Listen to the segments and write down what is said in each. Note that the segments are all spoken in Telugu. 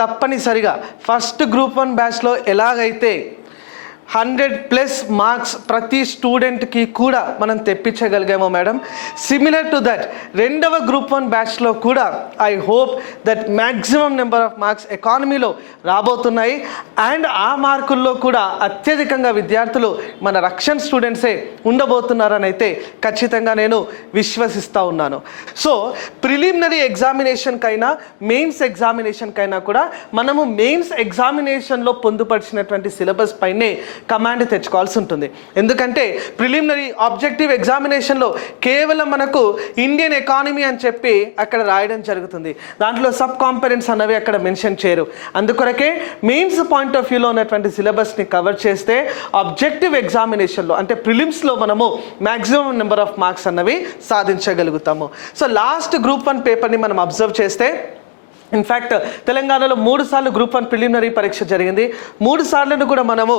తప్పనిసరిగా ఫస్ట్ గ్రూప్ 1 బ్యాచ్లో ఎలాగైతే 100+ మార్క్స్ ప్రతి స్టూడెంట్కి కూడా మనం తెప్పించగలిగామో మేడం, సిమిలర్ టు దట్ రెండవ గ్రూప్ 1 బ్యాచ్లో కూడా I hope that maximum number of marks ఎకానమీలో రాబోతున్నాయి. అండ్ ఆ మార్కుల్లో కూడా అత్యధికంగా విద్యార్థులు మన రక్షణ స్టూడెంట్సే ఉండబోతున్నారని అయితే ఖచ్చితంగా నేను విశ్వసిస్తూ ఉన్నాను. సో ప్రిలిమినరీ ఎగ్జామినేషన్కైనా మెయిన్స్ ఎగ్జామినేషన్కైనా కూడా మనము మెయిన్స్ ఎగ్జామినేషన్లో పొందుపరిచినటువంటి సిలబస్ పైనే కమాండ్ తెచ్చుకోవాల్సి ఉంటుంది. ఎందుకంటే ప్రిలిమినరీ ఆబ్జెక్టివ్ ఎగ్జామినేషన్లో కేవలం మనకు ఇండియన్ ఎకానమీ అని చెప్పి అక్కడ రాయడం జరుగుతుంది. దాంట్లో సబ్ కాంపనెంట్స్ అన్నవి అక్కడ మెన్షన్ చేయరు. అందుకొరకే మెయిన్స్ పాయింట్ ఆఫ్ వ్యూలో ఉన్నటువంటి సిలబస్ని కవర్ చేస్తే ఆబ్జెక్టివ్ ఎగ్జామినేషన్లో అంటే ప్రిలిమ్స్లో మనము మ్యాక్సిమం నెంబర్ ఆఫ్ మార్క్స్ అన్నవి సాధించగలుగుతాము. సో లాస్ట్ గ్రూప్ 1 పేపర్ని మనం అబ్జర్వ్ చేస్తే ఇన్ఫ్యాక్ట్ తెలంగాణలో 3 సార్లు గ్రూప్ 1 ప్రిలిమినరీ పరీక్ష జరిగింది. 3 సార్లను కూడా మనము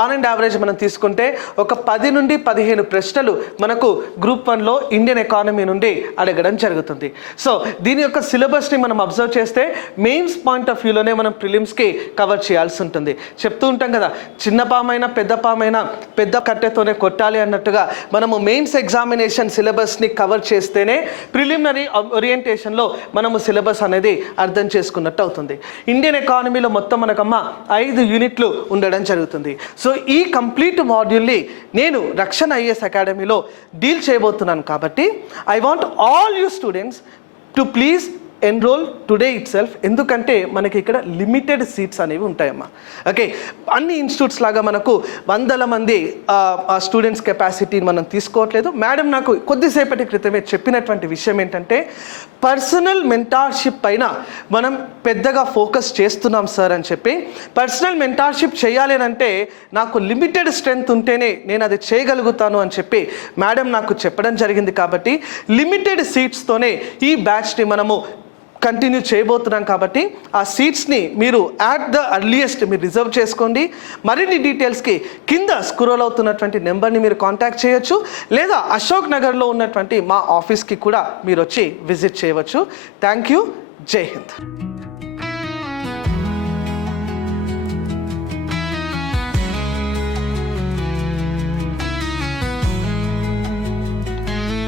ఆన్ అండ్ యావరేజ్ మనం తీసుకుంటే ఒక 10 నుండి 15 ప్రశ్నలు మనకు గ్రూప్ 1లో ఇండియన్ ఎకానమీ నుండి అడగడం జరుగుతుంది. సో దీని యొక్క సిలబస్ని మనం అబ్జర్వ్ చేస్తే మెయిన్స్ పాయింట్ ఆఫ్ వ్యూలోనే మనం ప్రిలిమ్స్కి కవర్ చేయాల్సి ఉంటుంది. చెప్తూ ఉంటాం కదా, చిన్న పామైనా పెద్ద పామైనా పెద్ద కట్టెతోనే కొట్టాలి అన్నట్టుగా మనము మెయిన్స్ ఎగ్జామినేషన్ సిలబస్ని కవర్ చేస్తేనే ప్రిలిమినరీ ఓరియంటేషన్లో మనము సిలబస్ అనేది అర్థం చేసుకున్నట్టు అవుతుంది. ఇండియన్ ఎకానమీలో మొత్తం మనకమ్మ 5 యూనిట్లు ఉండడం జరుగుతుంది. సో ఈ కంప్లీట్ మాడ్యూల్ని నేను రక్షణ ఐఏఎస్ అకాడమీలో డీల్ చేయబోతున్నాను. కాబట్టి I want all you students to please enrol today it self. ఎందుకంటే మనకి ఇక్కడ లిమిటెడ్ సీట్స్ అనేవి ఉంటాయమ్మా. ఓకే, అన్ని ఇన్స్టిట్యూట్స్ లాగా మనకు 100 మంది స్టూడెంట్స్ కెపాసిటీని మనం తీసుకోవట్లేదు. మేడం నాకు కొద్దిసేపటి క్రితమే చెప్పినటువంటి విషయం ఏంటంటే పర్సనల్ మెంటార్షిప్ పైన మనం పెద్దగా ఫోకస్ చేస్తున్నాం సార్ అని చెప్పి. పర్సనల్ మెంటార్షిప్ చేయాలి అంటే నాకు లిమిటెడ్ స్ట్రెంగ్త్ ఉంటేనే నేను అది చేయగలుగుతాను అని చెప్పి మేడం నాకు చెప్పడం జరిగింది. కాబట్టి లిమిటెడ్ సీట్స్తోనే ఈ బ్యాచ్ని మనము కంటిన్యూ చేయబోతున్నాం. కాబట్టి ఆ సీట్స్ని మీరు అట్ ద అర్లియస్ట్ మీరు రిజర్వ్ చేసుకోండి. మరిన్ని డీటెయిల్స్కి కింద స్క్రోల్ అవుతున్నటువంటి నెంబర్ని మీరు కాంటాక్ట్ చేయొచ్చు, లేదా అశోక్ నగర్లో ఉన్నటువంటి మా ఆఫీస్కి కూడా మీరు వచ్చి విజిట్ చేయవచ్చు. Thank you. జై హింద్.